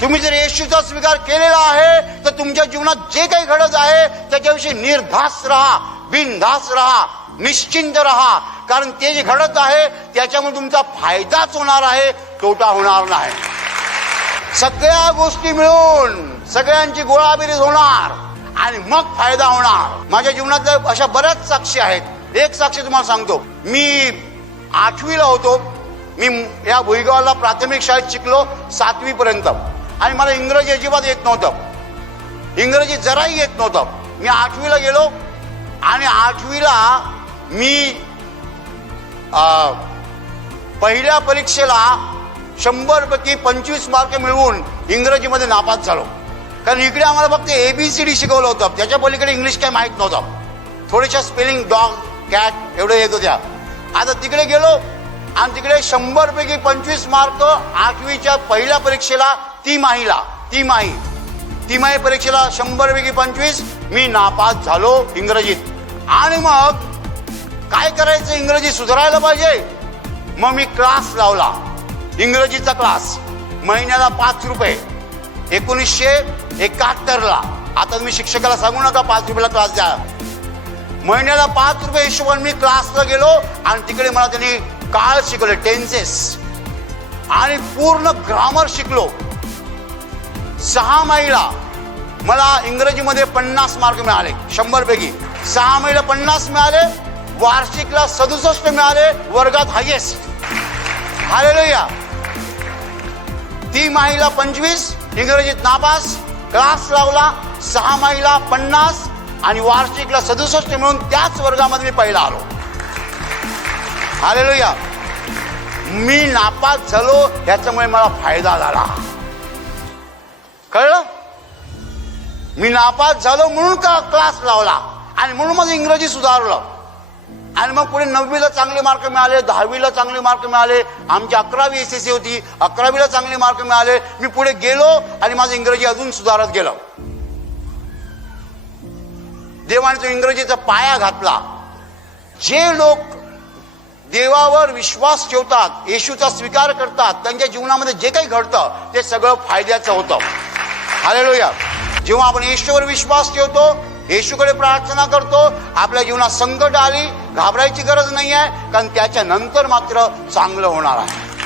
तुम्ही जर येशूचा स्वीकार केलेला आहे तर तुमच्या जीवनात जे काही घडत आहे त्याच्याविषयी निर्धास राहा, बिनधास राहा, निश्चिंत राहा. कारण ते जे घडत आहे त्याच्यामुळे तुमचा फायदाच होणार आहे, तोटा होणार नाही. सगळ्या गोष्टी मिळून सगळ्यांची गोळाबेरीज होणार आणि मग फायदा होणार. माझ्या जीवनातल्या अशा बऱ्याच साक्षी आहेत. एक साक्षी तुम्हाला सांगतो. मी 8वीला होतो. मी या भुईगावला प्राथमिक शाळेत शिकलो 7वी पर्यंत आणि मला इंग्रजी अजिबात येत नव्हतं. इंग्रजी जराही येत नव्हतं. मी 8वीला गेलो आणि 8वीला मी पहिल्या परीक्षेला 100 पैकी 25 मार्क मिळवून इंग्रजीमध्ये नापास झालो. कारण इकडे आम्हाला फक्त ABCD शिकवलं होतं, त्याच्या पलीकडे इंग्लिश काय माहीत नव्हतं. थोड्याशा स्पेलिंग डॉग कॅट एवढं येत होत्या. आता तिकडे गेलो आणि तिकडे 100 पैकी 25 मार्क 8वीच्या पहिल्या परीक्षेला तिमाही परीक्षेला 100 पैकी 25 मी नापास झालो इंग्रजीत. आणि मग काय करायचं, इंग्रजी सुधारायला पाहिजे. मग मी क्लास लावला, इंग्रजीचा क्लास. महिन्याला 5 रुपये. 1971ला. आता तुम्ही शिक्षकाला सांगू नका 5 रुपयाला क्लास द्या. महिन्याला 5 रुपये हिशोबाने मी क्लासला गेलो आणि तिकडे मला त्यांनी काळ शिकवले, टेन्सेस आणि पूर्ण ग्रामर शिकलो. 6 महिला मला इंग्रजीमध्ये 50 मार्क मिळाले. 100 पैकी 6 महिला 50 मिळाले. वार्षिकला 67 मिळाले, वर्गात हायेस्ट. हालेलुया. ती महिला 25 इंग्रजीत नापास. क्लास लावला. 6 महिला 50 आणि वार्षिकला 67 मिळून त्याच वर्गामध्ये मी पहिला आलो. हालेलुया. मी नापास झालो याच्यामुळे मला फायदा झाला. कळलं? मी नापास झालो म्हणून का क्लास लावला आणि म्हणून माझं इंग्रजी सुधारलं. आणि मग पुढे 9वीला चांगले मार्क मिळाले, 10वीला चांगले मार्क मिळाले. आमची 11वी SSC होती, 11वीला चांगले मार्क मिळाले. मी पुढे गेलो आणि माझं इंग्रजी अजून सुधारत गेलं. देवाने तो इंग्रजीचा पाया घातला. जे लोक देवावर विश्वास ठेवतात, येशूचा स्वीकार करतात, त्यांच्या जीवनामध्ये जे काही घडतं ते सगळं फायद्याचं होतं. हालेलुया. जेव्हा आपण येशूवर विश्वास ठेवतो, येशूकडे प्रार्थना करतो, आपल्या जीवनात संकट आली, घाबरायची गरज नाही आहे. कारण त्याच्या नंतर मात्र चांगलं होणार आहे.